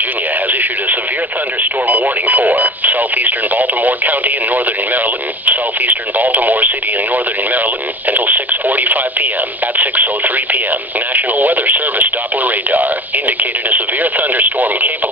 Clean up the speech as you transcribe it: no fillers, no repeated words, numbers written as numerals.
Virginia has issued a severe thunderstorm warning for southeastern Baltimore County in northern Maryland, southeastern Baltimore City in northern Maryland until 6:45 p.m. At 6:03 p.m., National Weather Service Doppler radar indicated a severe thunderstorm capable